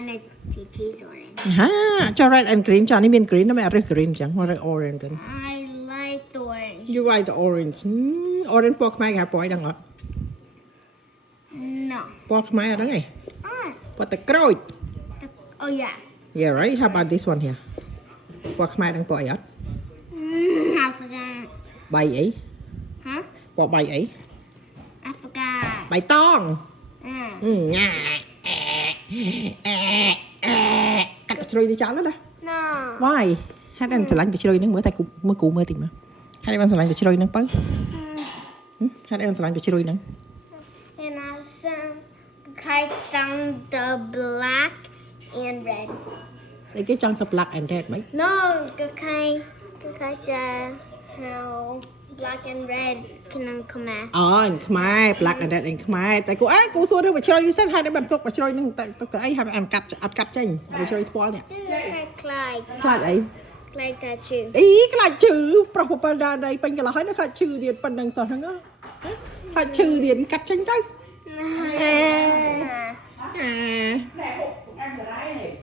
wanna choose orange. ហាចុះ red and green ចានេះមាន green តែមិនអត់រើស green ចឹងមករើស orange ទៅ I like the orange. You like the orange orange ពណ៌ខ្មែរគេហៅពណ៌អីដឹងអត់ No. ពណ៌ខ្មែរអត់ដឹងអី Ah, ពណ៌ទឹកក្រូច oh yeah. Yeah right how about this one here ពណ៌ខ្មែរដឹងពណ៌អីអត់ I forgot. បាយអី Huh? ពណ៌បាយអី I forgot. បៃតង Mm. កាត់បជ្រុយទៅចោលណា No. Why ហេតុអីស្រឡាញ់បជ្រុយហ្នឹងមើលតែគូមើលតិចមើលហេតុអីបានស្រឡាញ់បជ្រុយហ្នឹងបើហេតុអីបានស្រឡាញ់បជ្រុយហ្នឹង And also, kite down the black and red. ស្អីគេចង់ទៅ black and red ហ្មង No, the kite how black and red can come out. អូខ្មែរ black and red ឯងខ្មែរតែគូសួររឿងបជ្រុយនេះសិនហេតុអីបានទុកបជ្រុយហ្នឹងទៅអីហើយអានកាត់អត់កាត់ចេញបជ្រុយថ្ពាល់នេះ Clyde. ខ្លាចអី Clyde tattoo. អីខ្លាចឈឺប្រុសប្រពន្ធដានដៃពេញកន្លោះហើយនៅខ្លាចឈឺទៀតប៉ុណ្្នឹងសោះហ្នឹងខ្លាចឈឺទៀតកាត់ចេញទៅ